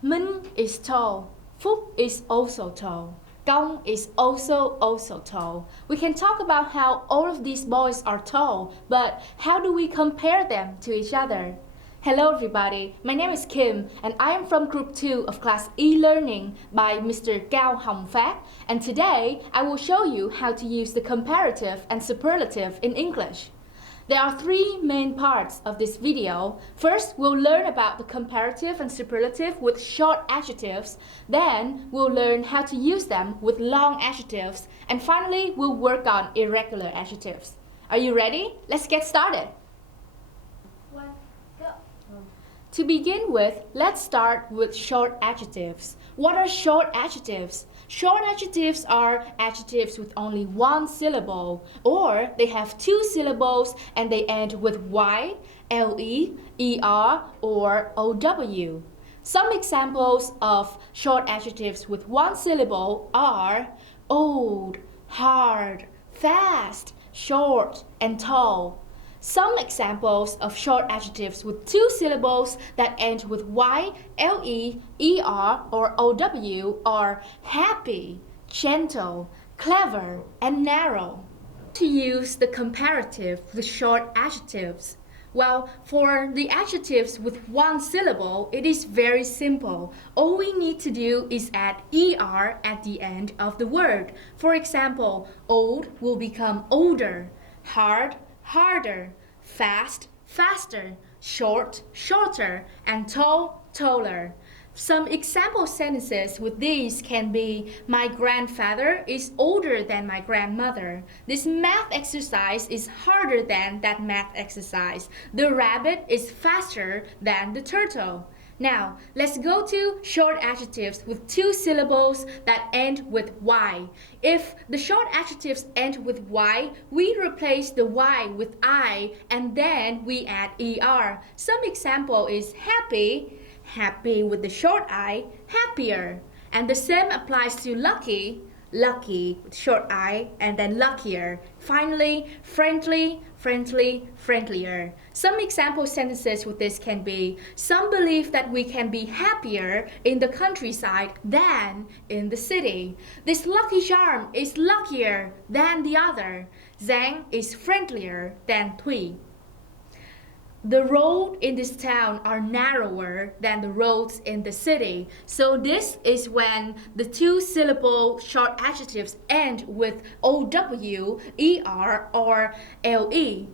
Minh is tall. Phúc is also tall. Công is also tall. We can talk about how all of these boys are tall, but how do we compare them to each other? Hello everybody, my name is Kim and I am from Group 2 of class E-Learning by Mr. Cao Hồng Phát, and today I will show you how to use the comparative and superlative in English. There are three main parts of this video. First, we'll learn about the comparative and superlative with short adjectives. Then, we'll learn how to use them with long adjectives. And finally, we'll work on irregular adjectives. Are you ready? Let's get started. To begin with, let's start with short adjectives. What are short adjectives? Short adjectives are adjectives with only one syllable, or they have two syllables and they end with y, le, er, or ow. Some examples of short adjectives with one syllable are old, hard, fast, short, and tall. Some examples of short adjectives with two syllables that end with y, le, er, or ow are happy, gentle, clever, and narrow. To use the comparative with short adjectives. Well, for the adjectives with one syllable, it is very simple. All we need to do is add er at the end of the word. For example, old will become older, hard, harder, fast, faster, short, shorter, and tall, taller. Some example sentences with these can be, my grandfather is older than my grandmother. This math exercise is harder than that math exercise. The rabbit is faster than the turtle. Now, let's go to short adjectives with two syllables that end with y. If the short adjectives end with y, we replace the y with I and then we add er. Some example is happy, happy with the short I, happier. And the same applies to lucky, lucky with short I and then luckier. Finally, friendly, friendly, friendlier. Some example sentences with this can be, some believe that we can be happier in the countryside than in the city. This lucky charm is luckier than the other. Giang is friendlier than Thuy. The roads in this town are narrower than the roads in the city. So this is when the two syllable short adjectives end with ow, er, or le.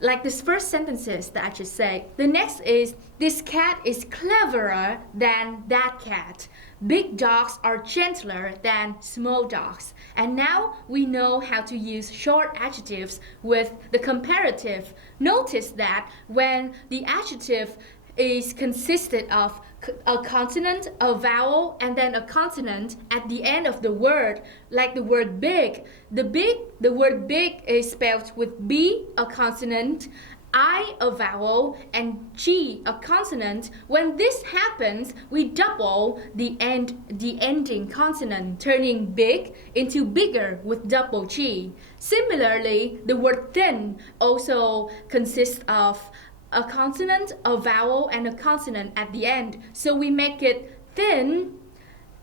Like this first sentences that I just said. The next is, this cat is cleverer than that cat. Big dogs are gentler than small dogs. And now we know how to use short adjectives with the comparative. Notice that when the adjective is consisted of a consonant, a vowel, and then a consonant at the end of the word, like the word big. The word big is spelled with B, a consonant, I, a vowel, and G, a consonant. When this happens, we double the ending consonant, turning big into bigger with double G. Similarly, the word thin also consists of a consonant, a vowel, and a consonant at the end. So we make it thin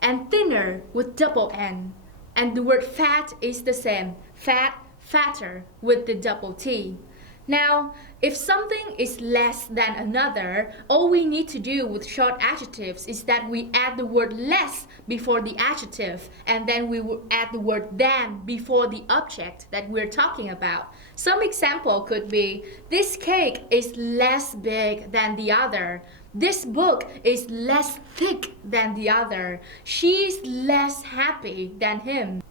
and thinner with double N. And the word fat is the same, fat, fatter with the double T. Now, if something is less than another, all we need to do with short adjectives is that we add the word less before the adjective, and then we will add the word than before the object that we're talking about. Some example could be, this cake is less big than the other. This book is less thick than the other. She's less happy than him.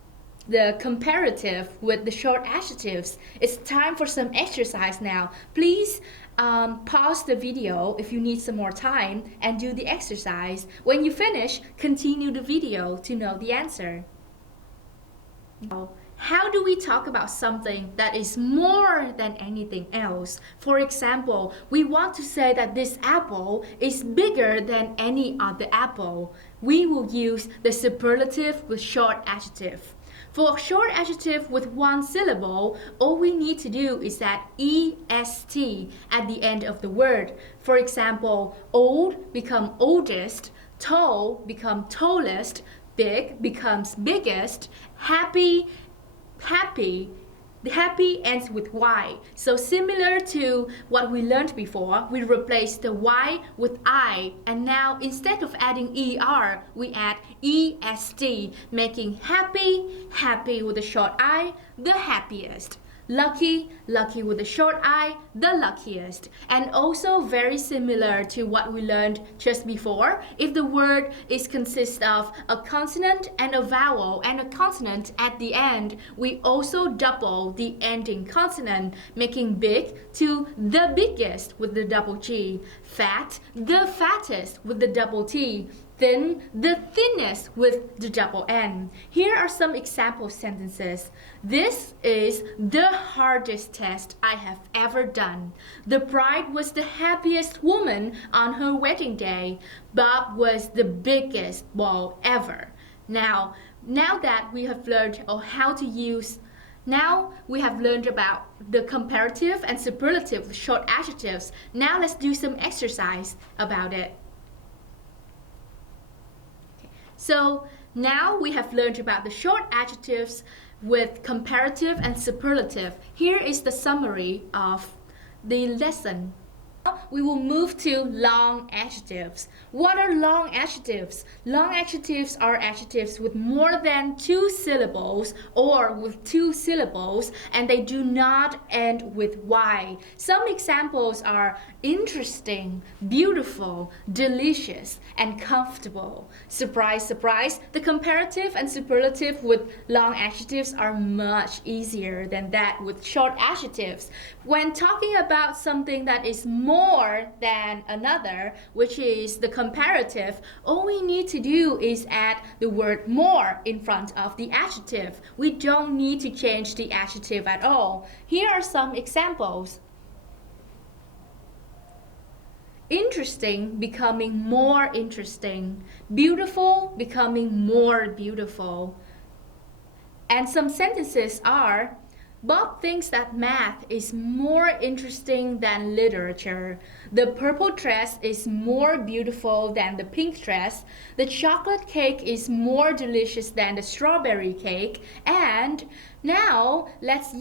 The comparative with the short adjectives. It's time for some exercise now. Please pause the video if you need some more time and do the exercise. When you finish, continue the video to know the answer. How do we talk about something that is more than anything else? For example, we want to say that this apple is bigger than any other apple. We will use the superlative with short adjective. For a short adjective with one syllable, all we need to do is add est at the end of the word. For example, old become oldest, Tall becomes tallest, big becomes biggest, happy, happy. The happy ends with Y. So similar to what we learned before, we replace the Y with I. And now instead of adding ER, we add EST, making happy, happy with a short I, the happiest. Lucky, lucky with a short I, the luckiest. And also very similar to what we learned just before. If the word is consists of a consonant and a vowel and a consonant at the end, we also double the ending consonant, making big to the biggest with the double G, fat, the fattest with the double T, thin, the thinnest with the double N. Here are some example sentences. This is the hardest test I have ever done. The bride was the happiest woman on her wedding day. Bob was the biggest ball ever. Now that we have learned how to use Now we have learned about the comparative and superlative short adjectives. Now let's do some exercise about it. So now we have learned about the short adjectives with comparative and superlative. Here is the summary of the lesson. We will move to long adjectives. What are long adjectives? Long adjectives are adjectives with more than 2 syllables or with 2 syllables, and they do not end with Y. Some examples are interesting, beautiful, delicious, and comfortable. Surprise, surprise, the comparative and superlative with long adjectives are much easier than that with short adjectives. When talking about something that is more than another, which is the comparative, all we need to do is add the word more in front of the adjective. We don't need to change the adjective at all. Here are some examples. Interesting becoming more interesting. Beautiful becoming more beautiful. And some sentences are: Bob thinks that math is more interesting than literature. The purple dress is more beautiful than the pink dress. The chocolate cake is more delicious than the strawberry cake. And now let's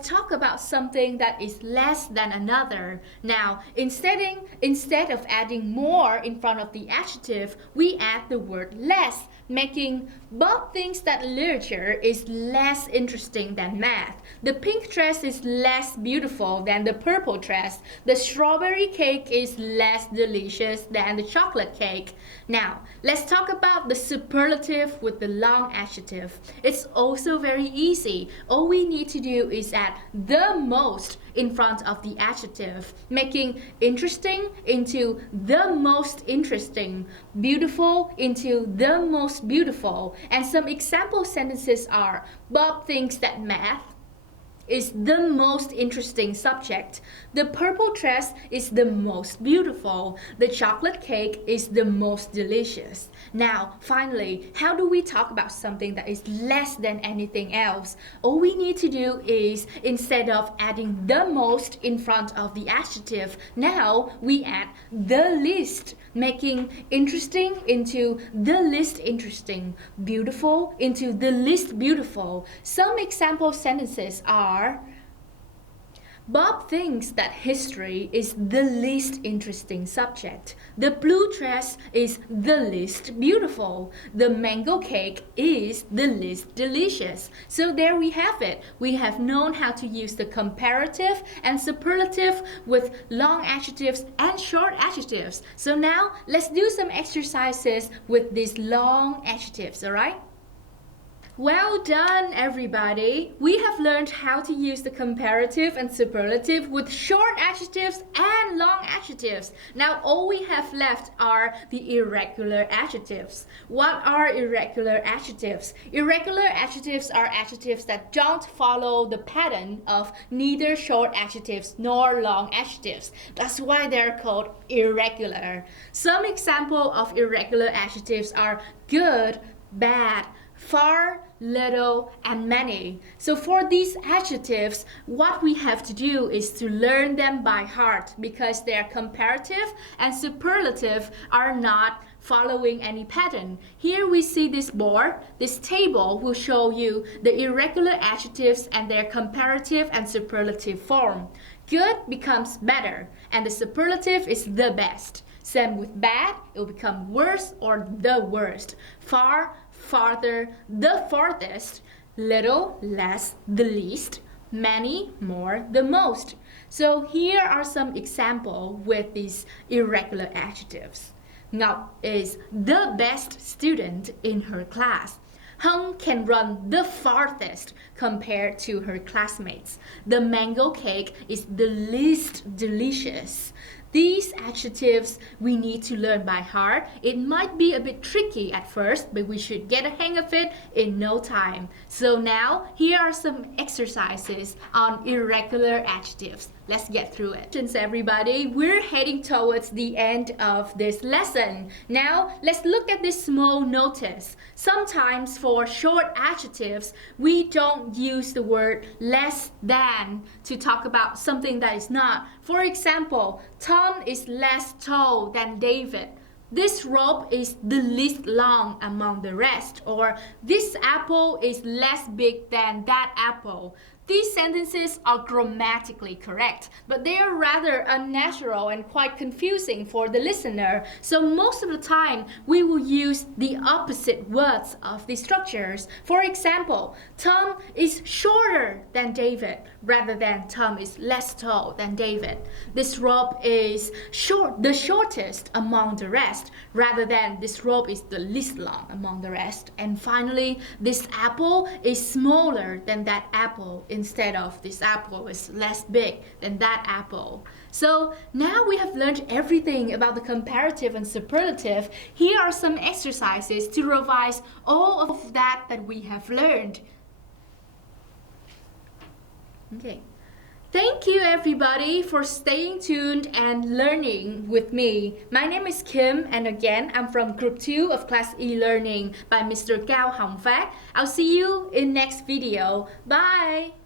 talk about something that is less than another. Now, instead of adding more in front of the adjective, we add the word less, making Bob thinks that literature is less interesting than math. The pink dress is less beautiful than the purple dress. The strawberry cake is less delicious than the chocolate cake. Now, let's talk about the superlative with the long adjective. It's also very easy. All we need to do is add the most in front of the adjective, making interesting into the most interesting, beautiful into the most beautiful. And some example sentences are: Bob thinks that math is the most interesting subject. The purple dress is the most beautiful. The chocolate cake is the most delicious. Now, finally, how do we talk about something that is less than anything else? All we need to do is, instead of adding the most in front of the adjective, now we add the least, making interesting into the least interesting, beautiful into the least beautiful. Some example sentences are: Bob thinks that history is the least interesting subject. The blue dress is the least beautiful. The mango cake is the least delicious. So there we have it. We have known how to use the comparative and superlative with long adjectives and short adjectives. So now let's do some exercises with these long adjectives, alright? Well done, everybody! We have learned how to use the comparative and superlative with short adjectives and long adjectives. Now all we have left are the irregular adjectives. What are irregular adjectives? Irregular adjectives are adjectives that don't follow the pattern of neither short adjectives nor long adjectives. That's why they're called irregular. Some example of irregular adjectives are good, bad, far, little, and many. So for these adjectives, what we have to do is to learn them by heart because their comparative and superlative are not following any pattern. Here we see this board. This table will show you the irregular adjectives and their comparative and superlative form. Good becomes better, and the superlative is the best. Same with bad, it will become worse or the worst. Far, farther, the farthest. Little, less, the least. Many, more, the most. So here are some examples with these irregular adjectives. Ngọc is the best student in her class. Hung can run the farthest compared to her classmates. The mango cake is the least delicious. These adjectives we need to learn by heart. It might be a bit tricky at first, but we should get a hang of it in no time. So now, here are some exercises on irregular adjectives. Let's get through it. Since everybody, we're heading towards the end of this lesson. Now, let's look at this small notice. Sometimes for short adjectives, we don't use the word less than to talk about something that is not. For example, Tom is less tall than David. This rope is the least long among the rest. Or this apple is less big than that apple. These sentences are grammatically correct, but they are rather unnatural and quite confusing for the listener. So most of the time, we will use the opposite words of the structures. For example, Tom is shorter than David, rather than Tom is less tall than David. This rope is the shortest among the rest, rather than this rope is the least long among the rest. And finally, this apple is smaller than that apple, instead of this apple is less big than that apple. So now we have learned everything about the comparative and superlative. Here are some exercises to revise all of that we have learned. Okay. Thank you everybody for staying tuned and learning with me. My name is Kim, and again, I'm from Group 2 of Class E Learning by Mr. Cao Hong Phát. I'll see you in next video. Bye!